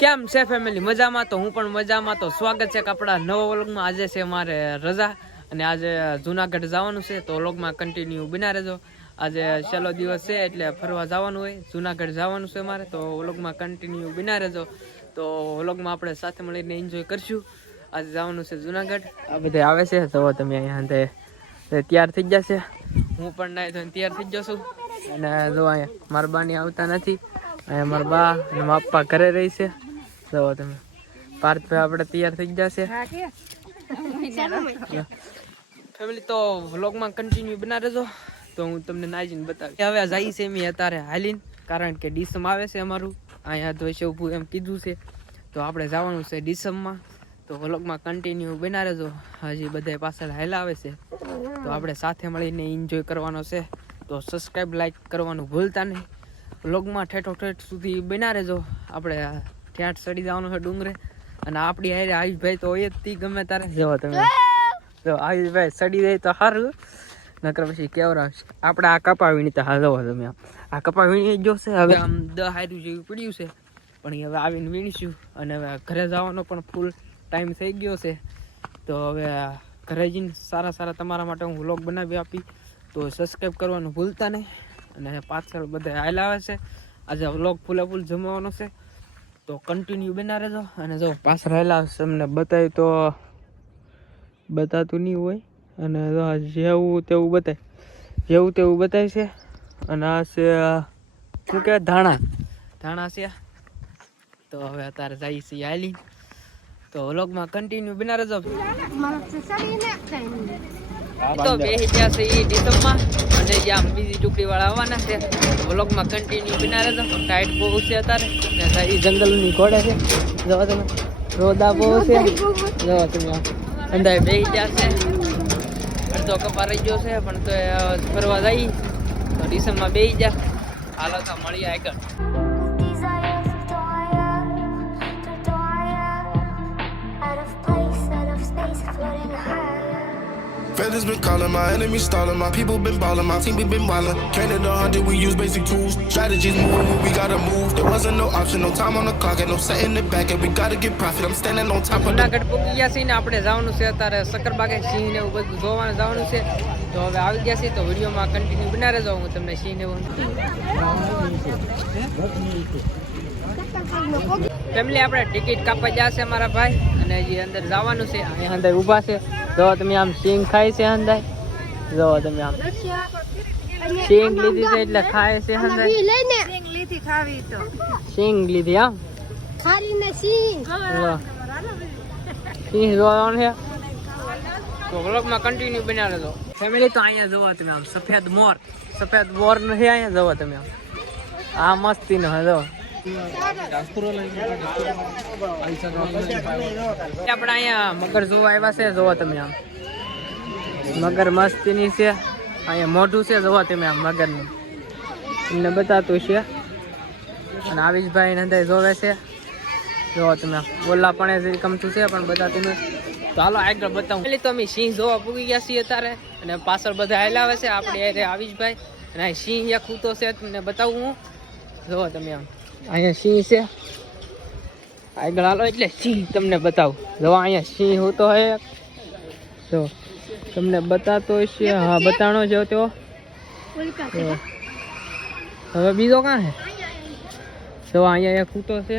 કેમ છે ફેમિલી મજામાં? તો હું પણ મજામાં. તો સ્વાગત છે આપણા નવા વ્લોગમાં. આજે છે મારે રજા અને આજે જુનાગઢ જવાનું છે, તો વ્લોગમાં કન્ટિન્યુ બના રહેજો. આજે છેલ્લો દિવસ છે એટલે ફરવા જવાનું હોય, જુનાગઢ જવાનું છે મારે, તો વ્લોગમાં કન્ટિન્યુ બના રહેજો. તો વ્લોગમાં આપણે સાથે મળીને એન્જોય કરશું. આજે જવાનું છે જુનાગઢ. આ બધા આવે છે તો તમે અહીંયા તૈયાર થઈ જશે. હું પણ નાઈ ધોઈને તૈયાર થઈ જશું. અને જો અહીંયા મારા બાની આવતા નથી, અહીંયા મારા બા અને મારા પપ્પા ઘરે રહી છે. જો તમે પાર્થભાઈ આપણે તૈયાર થઈ જશે ફેમિલી. તો વ્લોગમાં કન્ટિન્યુ બના રહેજો. તો હું તમને નાઈજીને બતાવી હવે જઈ છે મેં અત્યારે હાલીને, કારણ કે ડીસમ આવે છે અમારું અહીંયા તો છે ઊભું એમ કીધું છે, તો આપણે જવાનું છે ડીસમમાં. તો વ્લોગમાં કન્ટિન્યુ બના રહેજો. હજી બધા પાછળ હાલા આવે છે, તો આપણે સાથે મળીને એન્જોય કરવાનો છે. તો સબસ્ક્રાઈબ લાઈક કરવાનું ભૂલતા નહીં. વ્લોગમાં ઠેઠ સુધી બના રહેજો. આપણે ઠેઠ ચડી જવાનું છે ડુંગરે, અને આપણી હારે આયુષભાઈ તો હોય જ તી ગમે તારે. જવો તમે તો આયુષભાઈ ચડી જાય તો સારું, નકર પછી કેવરાવશે. આપણે આ કપાવીને તો હા જવો તમે આ કપાવીને જોશે. હવે આમ 10 હાર્યું જેવું પડ્યું છે, પણ હવે આવીને વીણીશું. અને હવે ઘરે જવાનો પણ ફૂલ ટાઈમ થઈ ગયો છે, તો હવે ઘરે જઈને સારા તમારા માટે હું વ્લોગ બનાવી આપી. તો સબસ્ક્રાઈબ કરવાનું ભૂલતા નહીં. અને પાછળ બધા હાલ આવે છે. આજે વ્લોગ ફૂલ જમવાનો છે, તો કન્ટિન્યુ બના રહેજો. અને જો પાછળ હાલા તમને બતાવી તો બતાતું નહીં હોય, અને જેવું તેવું બતાય છે. અને આ છે શું કહેવાય ધાણા છે. તો હવે અત્યારે જઈએ છીએ હાલી. તો વ્લોગમાં કન્ટિન્યુ બના રહેજો. તો બેસી ગયા છે એ ડીસમમાં, અને જે આમ બીજી ટુકડી વાળા આવવાના છે. વ્લોગમાં કન્ટિન્યુ બના રહેજો. ટાઈટ બહુ છે અત્યારે, એ જંગલની ઘોડે છે. જોવા તમે રોદા બહુ છે. જોવા તમે અંદાજ બેસી ગયા છે. અડધો કપા રહી ગયો છે, પણ તો ફરવા જઈ તો ડીસમમાં બેસી ગયા. હાલો તો મળીએ આગળ. Feathers been calling, my enemies stalling, my people been balling, my team we been wildin'. Can't 100, we use basic tools. Strategies moving when we gotta move. There wasn't no option, no time on the clock, and no setting it back, and we gotta get profit. I'm standing on top of the... Junagadh પહોંચી ગયા છીએ ને આપણે જવાનું છે અત્યારે સક્કરબાગે. સિંહ ને એવું બધું જોવાનું જવાનું છે, તો હવે આવી ગયા છીએ. તો વિડીયોમાં કન્ટિન્યુ બના રહેજો. હું તમને સિંહ ને ફેમિલી આપણે ટિકિટ કાપવા ગયા છે મારા ભાઈ, અને હજી અંદર જવાનું છે. અહીંયા અંદર ઊભા છે. જો તમે આમ સિંગ ખાય છે અંદર. જો તમે આમ સિંગ લીધી છે એટલે ખાય છે અંદર. સિંગ લીધી આમ સિંહ જોવાનું છે. તો વ્લોગમાં કન્ટિન્યુ બના રહેજો ફેમિલી. તો અહીંયા જોવો તમે આમ સફેદ મોર નથી અહીંયા. જોવો તમે આમ આ મસ્તી નો જો આપણે અહીંયા મગર જોવા આવ્યા છે. જોવો તમે આમ મગર મસ્તીની છે. અહીંયા મોઢું છે. જોવો તમે આમ મગરનું તમને બતાતું છે. અને આવિષભાઈ અંદર જોવે છે. જોવો તમે બોલા પણ જે કમતું છે, પણ બતાતું નથી. તો હાલો આગળ બતાવું. પેલી તો અમે સિંહ જોવા પૂગી ગયા છીએ અત્યારે, અને પાછળ બધા હાલ્યા આવે છે. આપણે આવિષભાઈ અને સિંહ એક ખૂતો છે, તમને બતાવું હું. જોવો તમે આમ અહીંયા સિંહ છે. આગળ હાલો એટલે સિંહ તમને બતાવું. જો અહીંયા સિંહ હોતો હે, જો તમને બતાતો છે. હા બતાણો જો તો હવે બીજો કાં છે. જો અહીંયા એક હોતો છે.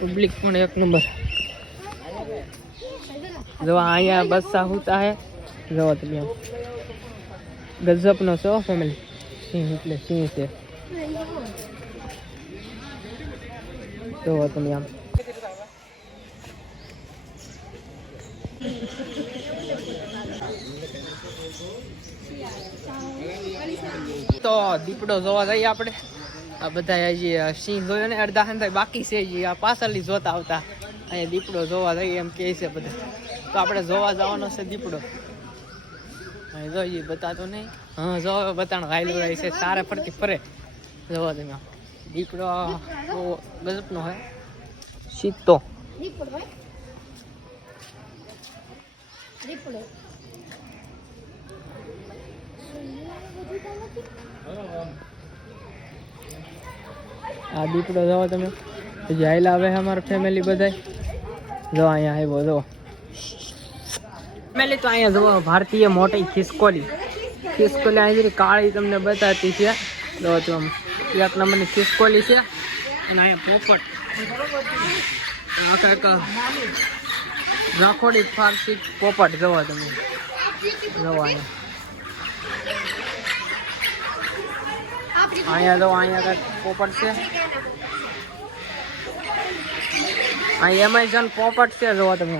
પબ્લિક પણ એક નંબર. જો અહીંયા બસ્સા હોતા હે. જો તમે ગજબનો છો ફેમિલી. સિંહ એટલે સિંહ છે. તો તમે આમ તો દીપડો જોવા જઈએ આપણે. આ બધા હજી સિંહ જોયો ને અડધા હંધાઈ બાકી છે. આ પાછળની જોતા આવતા અહીંયા દીપડો જોવા જઈએ એમ કહે છે બધા. તો આપણે જોવા જવાનો છે દીપડો. જોઈએ બતાતો નહીં. હા જો બતાણો હાઈલો રહી છે. સારે ફરતી ફરે. જોવા તમે દીપડો બહુ ગજબનો હોય. સીતો આ દીપડો જાઓ તમે હજી આયલા આવે છે અમારા ફેમિલી બધા. જો અહીંયા આવ્યો જો ફેમિલી. તો અહીંયા જો ભારતીય મોટી ખિસકોલી અહીં કાળી તમને બતાવતી છે. જો તો એક નંબરની ખિસકોલી છે. અને અહીંયા પોપટ કંઈક રાખોડી ફારસી પોપટ જોવો તમે. જો અહીંયા જો અહીંયા કંઈક પોપટ છે. અહીંયા એમેઝોન પોપટ છે. જોવો તમે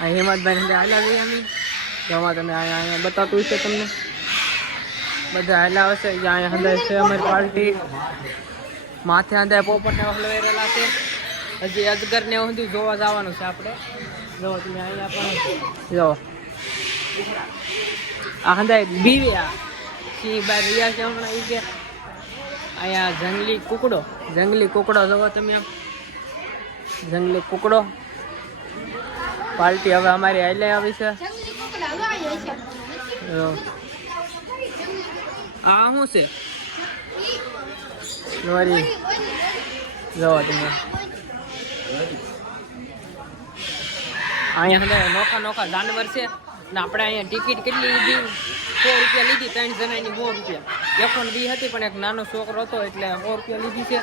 અહીં હિંમતભાઈ હાલ્યા જઈએ અમે. જોવા તમે અહીંયા બતાવતું છે તમને બધા હાલ્યા આવશે. અહીંયા અંદર છે અમારી પાર્ટી. માથે અંદર પોપટને હલવેરેલા છે. હજી અજગરને એવું બધું જોવા જવાનું છે આપણે. જો તમે અહીંયા પણ જો આ હંદાય બીવ્યા સિંહ બહાર રહ્યા છે હમણાં. એ કે અહીંયા જંગલી કુકડો જોવો તમે આમ. જંગલી કુકડો પાર્ટી હવે અમારી હાલે આવી છે. આ શું છે લોરી? જોવો તમે અહીંયા નોખા જાનવર છે. ને આપણે અહીંયા ટિકિટ કેટલી લીધી? 100 રૂપિયા લીધી. 3 જણાની 100 રૂપિયા. એકણ દી હતી પણ એક નાનો છોકરો હતો એટલે 100 રૂપિયા લીધી છે.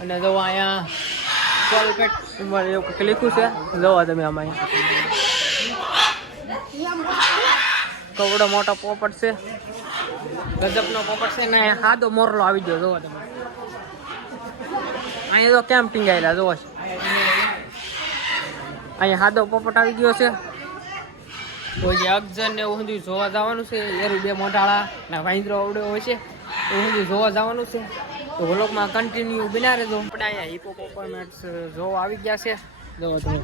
અને જો અહીંયા કોલગેટ એવું લખ્યું છે. જોવો તમે આમાં કવડો મોટો પોપટ છે. ગજબનો પોપટ છે. ને સાદો મોરલો આવી ગયો. જોવો તમે અહીંયા તો કેમ્પિંગ આવેલા જોવો છે. અહીંયા સાદો પોપટ આવી ગયો છે. તો જે અગજન ને એવું બધું જોવા જવાનું છે. એરું 2 મોઢાળા ને વાંદરો આવડ્યો હોય છે. એવું બધું જોવા જવાનું છે. તો વ્લોગમાં કન્ટિન્યુ બના રહેજો. આપણે અહીંયા હિપોપોટેમસ જોવા આવી ગયા છે. જોવો તમે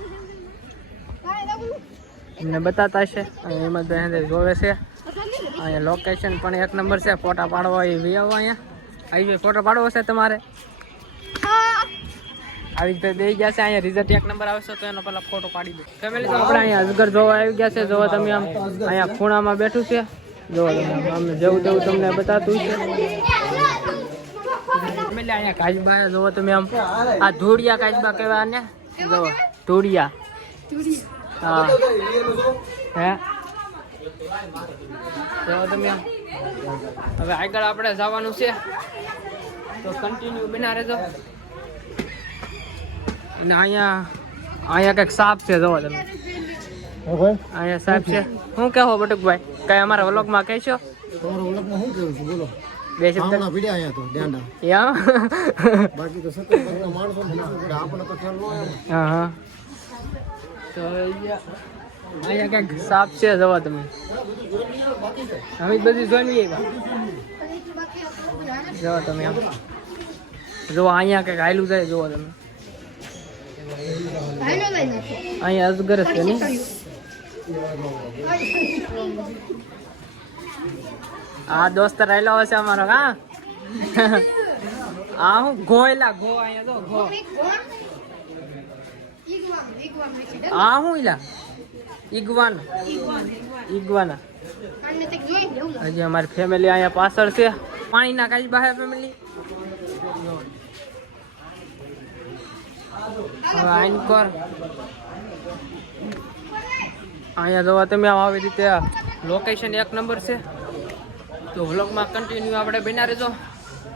તમને બતાતા છે. અહીંયા હિંમતભાઈ જોવે છે. અહીંયા લોકેશન પણ 1 નંબર છે. ફોટા પાડવા એ આવો. અહીંયા આવી ફોટો પાડવો છે તમારે આવી રીતે દઈ ગયા છે. અહીંયા રિઝલ્ટ 1 નંબર આવશે તો એનો પહેલા ફોટો પાડી દો ફેમિલી. તો આપણે અહીંયા અજગર જોવા આવી ગયા છે. જોવો તમે આમ અહીંયા ખૂણામાં બેઠું છે. જોવો તમે આમ જેવું તેવું તમને બતાતું છે. ફેમિલી અહીંયા કાચબા જોવો તમે આમ. આ ધોળિયા કાચબા કહેવાય ને. જોવો ધોળિયા. હા હે જોવો તમે આમ. હવે આગળ આપણે જવાનું છે તો કન્ટિન્યુ બના રહેજો. અને અહીંયા કંઈક સાપ છે. જોવો તમે અહીંયા સાપ છે. શું કહેવો બટુકભાઈ? કઈ અમારા વ્લોગમાં કહેશો? બે શબ્દ હા. તો અહીંયા કંઈક સાપ છે. જોવો તમે અમે બધી જોઈ. જોવો તમે આમ. જો અહીંયા કંઈક હાયલું જાય. જોવો તમે અહીંયા અજગર છે ને. આ દોસ્ત રહેલો હશે અમારો. હા આ હું ગોયલા ગો. અહીંયા તો ગો. આ હું ઈલા ઈગવાના. હજી અમારી ફેમિલી અહીંયા પાછળ છે. પાણીના કાચબા છે ફેમિલી. હવે આઈનકોર અહીંયા જોવા તમે આવી રીતે લોકેશન 1 નંબર છે. તો વ્લોગમાં કન્ટિન્યુ આપણે બના રહેજો.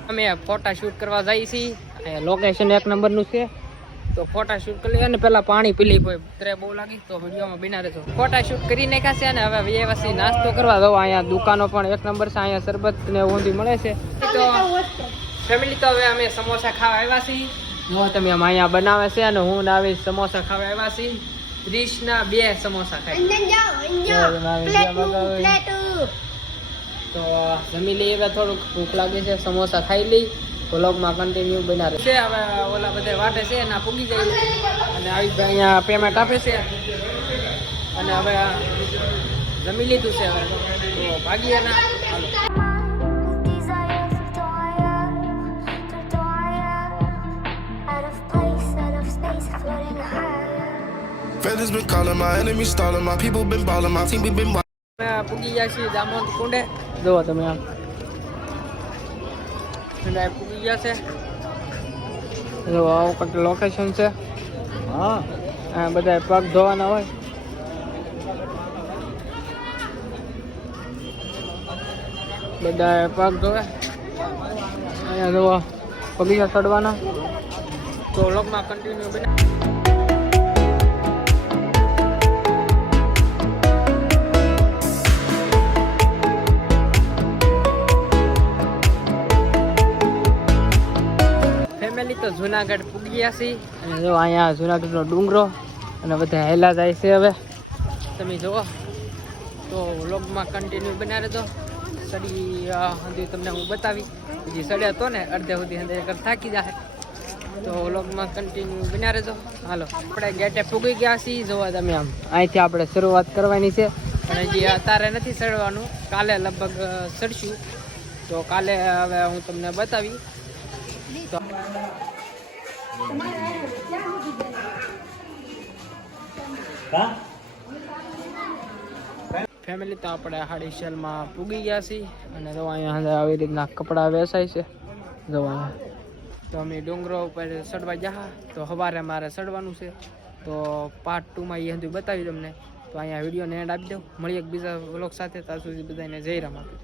અમે ફોટા શૂટ કરવા જઈએ છીએ. અહીંયા લોકેશન 1 નંબરનું છે. તો ફોટા શૂટ કરી લઈએ. અને પહેલાં પાણી પી લઈ. ત્રે બહુ લાગી તો વિડીયોમાં બના રહેજો. ફોટા શૂટ કરી નાખ્યા છે. અને હવે વ્યવસ્થિત નાસ્તો કરવા દો. અહીંયા દુકાનો પણ 1 નંબર છે. અહીંયા શરબત ને ઊંધી મળે છે. તો ફેમિલી તો હવે અમે સમોસા ખાવા આવ્યા છીએ. જો તમે અહીંયા બનાવે છે. અને હું ને આવી સમોસા ખાવા આવ્યા છીએ. 30ના 2 સમોસા ખાઈ. તો જમી લઈએ. હવે થોડુંક ભૂખ લાગે છે. સમોસા ખાઈ લઈ. વ્લોગમાં કન્ટિન્યુ બના છે. હવે ઓલા બધા વાટે છે એના પૂગી જાય. અને આવી અહીંયા પેમેન્ટ આપે છે. અને હવે જમી લીધું છે. હવે તો ભાગીએ ના. Feathers been calling, my enemies stalling, my people been balling, my team we been balling. પૂગી ગયા છીએ દામોદ કુંડે. જોવો તમે આમ પૂગી ગયા છે. જો આવું કંઈક લોકેશન છે. હા આ બધા પગ ધોવાના હોય. બધા પગ ધોવે. અહીંયા જો બગીચા ચડવાના. તો વ્લોગમાં કન્ટિન્યુ બને. ફેમિલી તો જુનાગઢ પૂગી ગયા છીએ અને જો અહીંયા જુનાગઢનો ડુંગરો અને બધા હેલા જાય છે. હવે તમે જુઓ તો વ્લોગમાં કન્ટિન્યુ બના રહેજો. સડી સુધી તમને હું બતાવી. હજી સડ્યા તો ને અડધે સુધી અંદર થાકી જાય. તો વ્લોગમાં કન્ટિન્યુ બના રહેજો. હાલો આપણે ગેટે પૂગી ગયા છીએ. જોવા તમે આમ અહીંથી આપણે શરૂઆત કરવાની છે અને હજી અત્યારે નથી ચડવાનું. કાલે લગભગ ચડશું. તો કાલે હવે હું તમને બતાવી. તો ફેમિલી તો આપણે હાડી શેલમાં પૂગી ગયા છીએ અને જો અહીંયા આવી રીતના કપડાં વેચાય છે. જોવા તો અમે ડુંગરો ઉપર ચડવા ગયા. તો સવારે મારે ચડવાનું છે. તો પાર્ટ 2માં એ બધું બતાવી તમને. તો અહીંયા વિડીયોને એન્ડ આપી દઉં. મળીએ બીજા વ્લોગ સાથે. ત્યાં સુધી બધાને જય રામ આપી.